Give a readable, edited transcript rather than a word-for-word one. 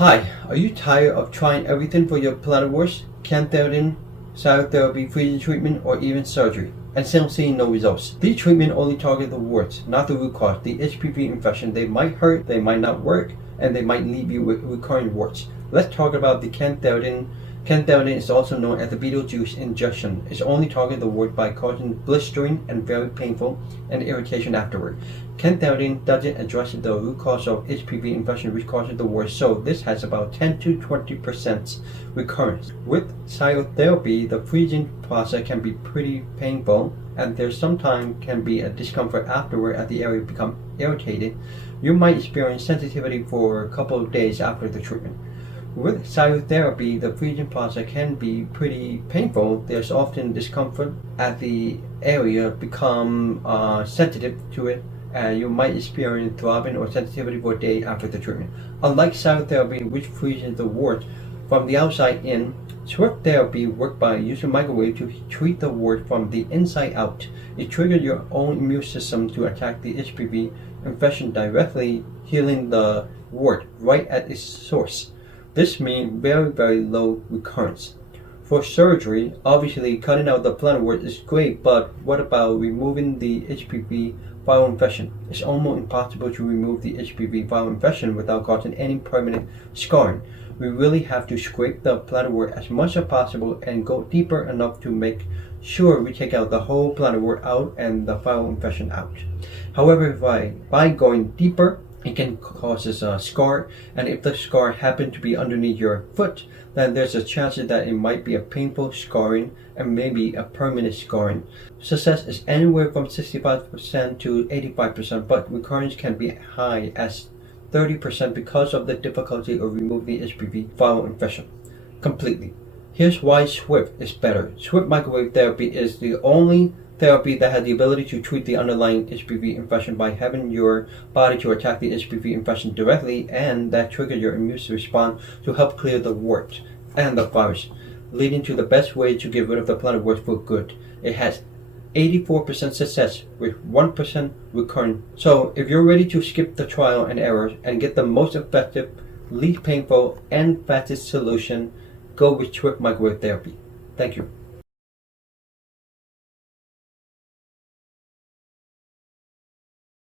Hi, are you tired of trying everything for your plantar warts? Cryotherapy, cryotherapy, freezing treatment, or even surgery, and still seeing no results? These treatments only target the warts, not the root cause, the HPV infection. They might hurt, they might not work, and they might leave you with recurring warts. Let's talk about the cryotherapy. Cryotherapy is also known as the Beetlejuice injection. It only targets the wart by causing blistering and very painful and irritation afterward. Cryotherapy doesn't address the root cause of HPV infection, which causes the wart, so this has about 10 to 20% recurrence. With cryotherapy, the freezing process can be pretty painful, and there sometimes can be a discomfort afterward as the area becomes irritated. You might experience sensitivity for a couple of days after the treatment. With cryotherapy, the freezing process can be pretty painful. There's often discomfort as the area become sensitive to it, and you might experience throbbing or sensitivity for a day after the treatment. Unlike cryotherapy, which freezes the wart from the outside in, swift therapy works by using microwave to treat the wart from the inside out. It triggers your own immune system to attack the HPV infection directly, healing the wart right at its source. This means very low recurrence. For surgery, obviously cutting out the plantar wart is great, but what about removing the HPV viral infection? It's almost impossible to remove the HPV viral infection without causing any permanent scarring. We really have to scrape the plantar wart as much as possible and go deeper enough to make sure we take out the whole plantar wart out and the viral infection out. However, by going deeper, it can cause a scar, and if the scar happens to be underneath your foot, then there's a chance that it might be a painful scarring and maybe a permanent scarring. Success is anywhere from 65% to 85%, but recurrence can be high as 30% because of the difficulty of removing the HPV viral infection completely. Here's why Swift is better. Swift microwave therapy is the only therapy that has the ability to treat the underlying HPV infection by having your body to attack the HPV infection directly, and that triggers your immune response to help clear the wart and the virus, leading to the best way to get rid of the plantar wart for good. It has 84% success with 1% recurrent. So if you're ready to skip the trial and error and get the most effective, least painful, and fastest solution, go with Swift microwave therapy. Thank you.